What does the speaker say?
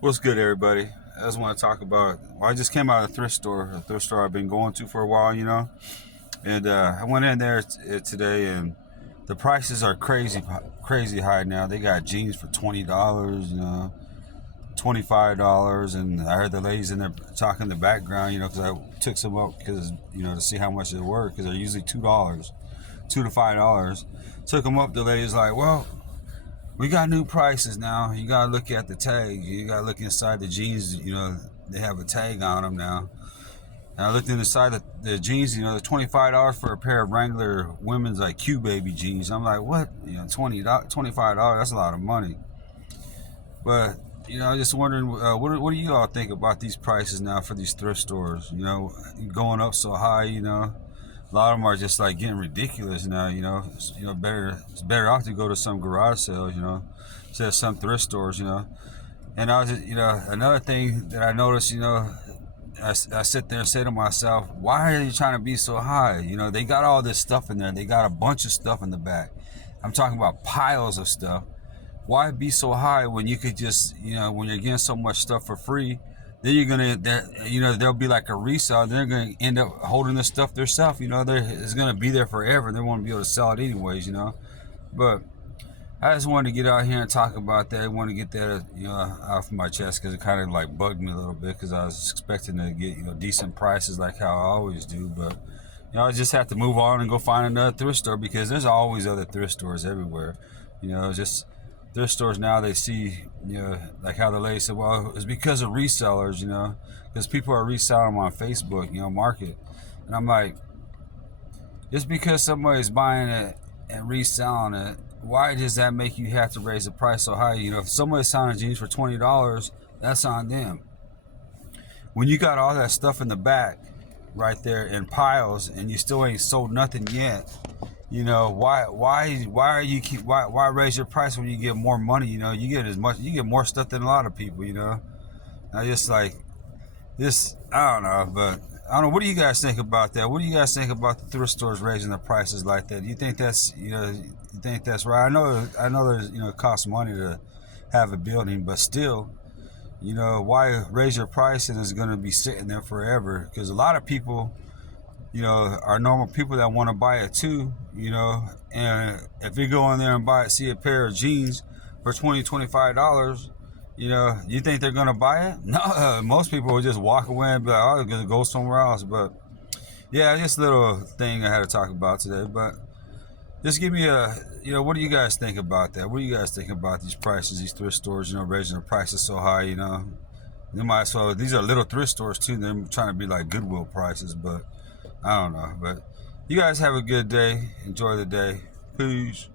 What's good, everybody? I just want to talk about. Well, I just came out of a thrift store I've been going to for a while, and I went in there today, and the prices are crazy high now. They got jeans for $20, $25, and I heard the ladies in there talking in the background, because I took some up because to see how much they were because they're usually $2, $2 to $5. Took them up. The ladies like, well, we got new prices now. You gotta look at the tag. You gotta look inside the jeans. They have a tag on them now. And I looked inside the jeans. They're $25 for a pair of Wrangler women's like Q baby jeans. I'm like, what? $25. That's a lot of money. But I'm just wondering, what do you all think about these prices now for these thrift stores? Going up so high. A lot of them are just like getting ridiculous now. It's better off to go to some garage sales. Instead of some thrift stores. And I was just, another thing that I noticed. I sit there and say to myself, why are they trying to be so high? They got all this stuff in there. They got a bunch of stuff in the back. I'm talking about piles of stuff. Why be so high when you could just, when you're getting so much stuff for free, then you're gonna, there'll be like a resale. They're gonna end up holding this stuff themselves. It's gonna be there forever. They won't be able to sell it anyways. But I just wanted to get out here and talk about that. I want to get that, off my chest because it kind of like bugged me a little bit because I was expecting to get, decent prices like how I always do. But, I just have to move on and go find another thrift store because there's always other thrift stores everywhere. Just thrift stores now, they see, like how the lady said, well, it's because of resellers, because people are reselling them on Facebook, market. And I'm like, just because somebody's buying it and reselling it, why does that make you have to raise the price so high? If somebody's selling jeans for $20, that's on them. When you got all that stuff in the back right there in piles and you still ain't sold nothing yet, why raise your price when you get more money? You get more stuff than a lot of people. I just like this. I don't know, but I don't know. What do you guys think about that? What do you guys think about the thrift stores raising the prices like that? Do you think that's you think that's right? I know there's it costs money to have a building, but still, why raise your price and it's going to be sitting there forever? Because a lot of people, are normal people that want to buy it too, and if you go in there and see a pair of jeans for $25, you think they're gonna buy it? No, most people will just walk away and be like, oh, I'm gonna go somewhere else. But yeah, just a little thing I had to talk about today. But just give me what do you guys think about that? What do you guys think about these prices, these thrift stores, raising the prices so high, They might as well, these are little thrift stores too. They're trying to be like Goodwill prices, but I don't know. But you guys have a good day. Enjoy the day. Peace.